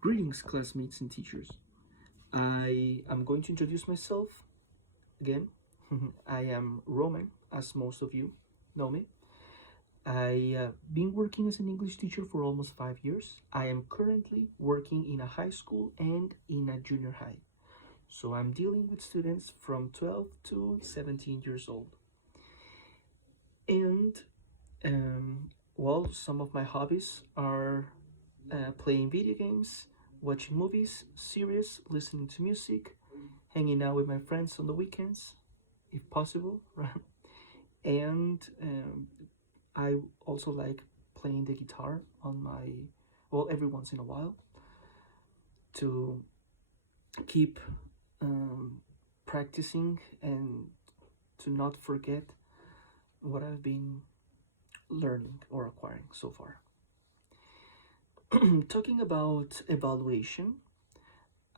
Greetings, classmates and teachers. I am going to introduce myself again. I am Roman, as most of you know me. I have been working as an English teacher for almost 5 years. I am currently working in a high school and in a junior high. So I'm dealing with students from 12 to 17 years old. And, some of my hobbies are playing video games, watching movies, series, listening to music, hanging out with my friends on the weekends, if possible, right? And I also like playing the guitar every once in a while to keep um, practicing and to not forget what I've been learning or acquiring so far. Talking about evaluation,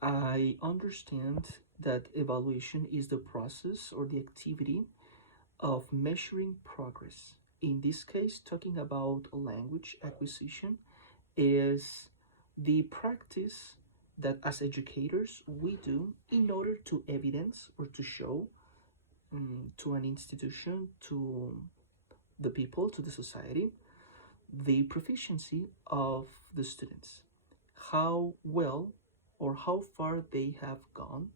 I understand that evaluation is the process or the activity of measuring progress. In this case, talking about language acquisition is the practice that as educators we do in order to evidence or to show to an institution, to the people, to the society, the proficiency of the students, how well or how far they have gone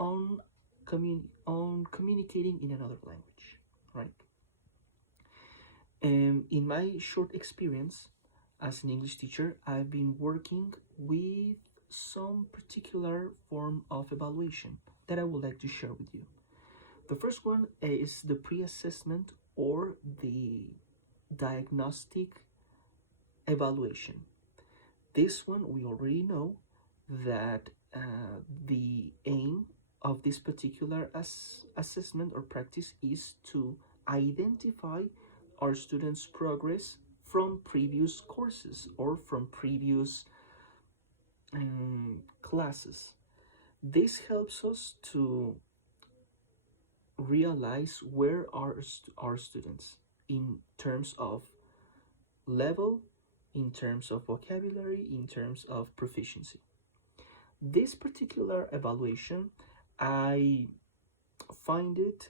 on on communicating in another language, right? And in my short experience as an English teacher, I've been working with some particular form of evaluation that I would like to share with you. The first one is the pre-assessment or the diagnostic evaluation. This one we already know that the aim of this particular assessment or practice is to identify our students' progress from previous courses or from previous classes. This helps us to realize where are our students in terms of level, in terms of vocabulary, in terms of proficiency. This particular evaluation, I find it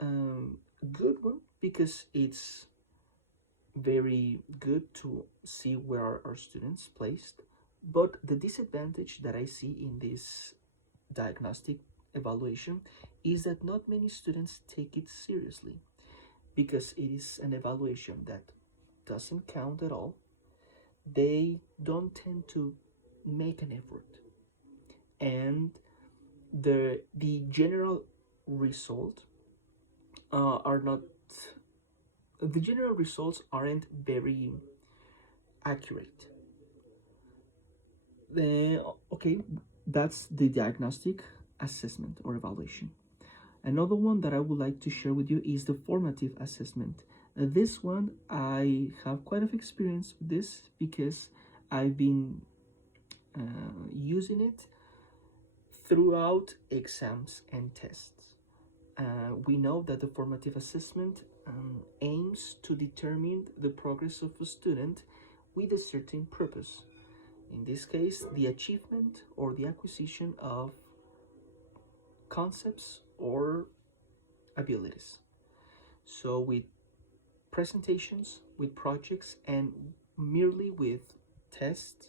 good one because it's very good to see where are our students placed. But the disadvantage that I see in this diagnostic evaluation is that not many students take it seriously because it is an evaluation that doesn't count at all. They don't tend to make an effort, and the general result are not the general results aren't very accurate. Okay, that's the diagnostic assessment or evaluation. Another one that I would like to share with you is the formative assessment. This one I have quite of experience with this because I've been using it throughout exams and tests. We know that the formative assessment aims to determine the progress of a student with a certain purpose. In this case, the achievement or the acquisition of concepts or abilities. So, with presentations, with projects, and merely with tests,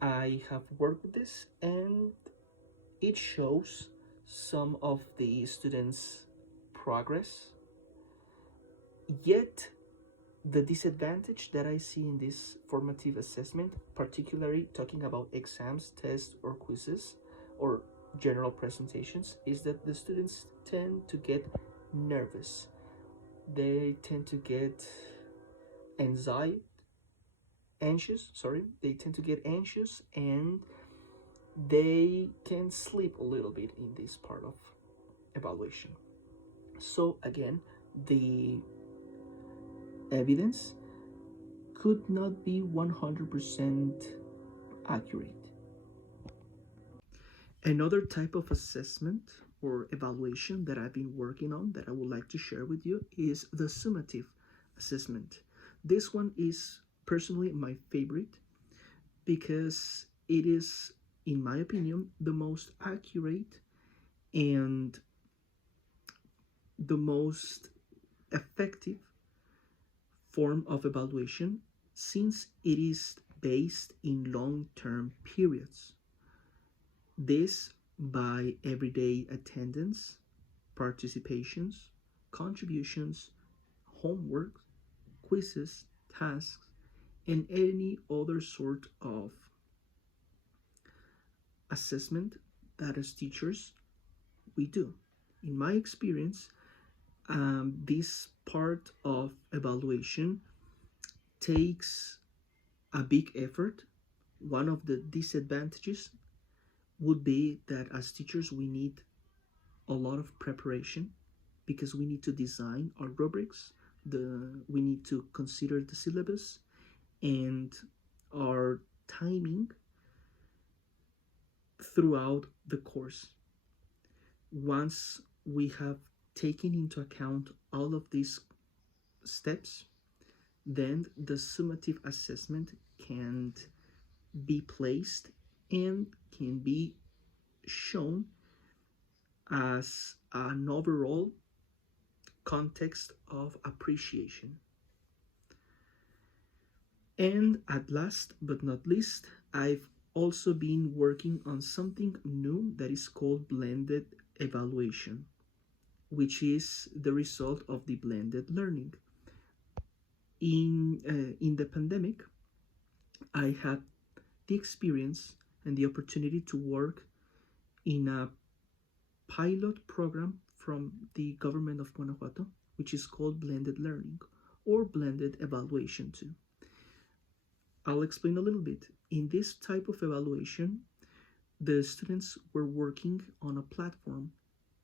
I have worked with this and it shows some of the students' progress. Yet, the disadvantage that I see in this formative assessment, particularly talking about exams, tests, or quizzes, or general presentations, is that the students tend to get nervous. They tend to get anxiety, they tend to get anxious and they can sleep a little bit in this part of evaluation. So again, the evidence could not be 100% accurate. Another type of assessment or evaluation that I've been working on that I would like to share with you is the summative assessment. This one is personally my favorite because it is, in my opinion, the most accurate and the most effective form of evaluation, since it is based in long term periods. This by everyday attendance, participations, contributions, homework, quizzes, tasks, and any other sort of assessment that as teachers we do. In my experience, this part of evaluation takes a big effort. One of the disadvantages would be that as teachers we need a lot of preparation because we need to design our rubrics, we need to consider the syllabus and our timing throughout the course. Once we have taken into account all of these steps, then the summative assessment can be placed and can be shown as an overall context of appreciation. And at last but not least, I've also been working on something new that is called blended evaluation, which is the result of the blended learning. In the pandemic, I had the experience and the opportunity to work in a pilot program from the government of Guanajuato, which is called blended learning or blended evaluation too. I'll explain a little bit. In this type of evaluation, the students were working on a platform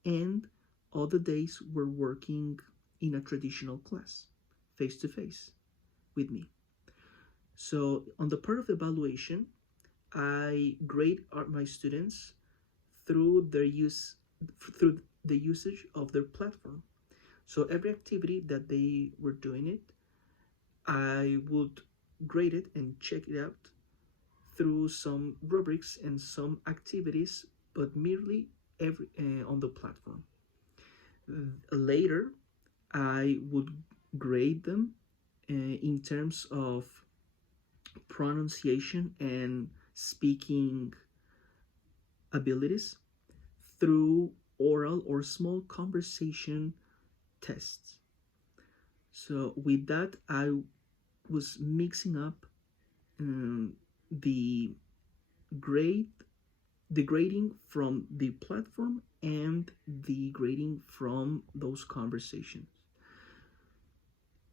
and other days were working in a traditional class, face to face with me. So on the part of evaluation, I grade my students through their use through the usage of their platform. So every activity that they were doing it, I would grade it and check it out through some rubrics and some activities, but merely on the platform. Later, I would grade them in terms of pronunciation and speaking abilities through oral or small conversation tests. So with that, I was mixing up um, the grade, the grading from the platform and the grading from those conversations.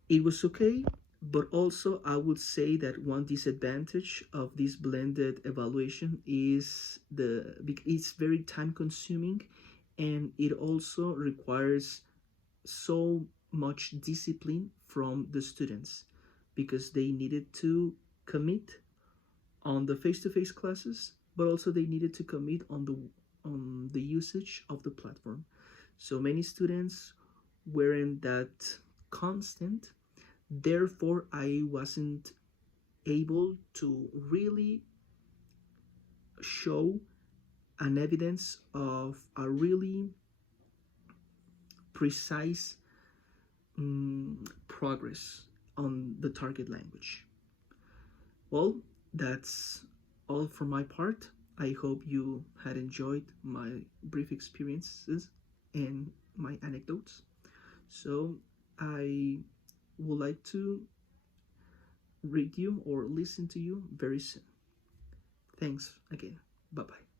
It was okay, but also I would say that one disadvantage of this blended evaluation is it's very time consuming and it also requires so much discipline from the students because they needed to commit on the face-to-face classes, but also they needed to commit on the usage of the platform. So many students weren't that constant. Therefore, I wasn't able to really show an evidence of a really precise progress on the target language. Well, that's all from my part. I hope you had enjoyed my brief experiences and my anecdotes. So I would like to read you or listen to you very soon. Thanks again. Bye bye.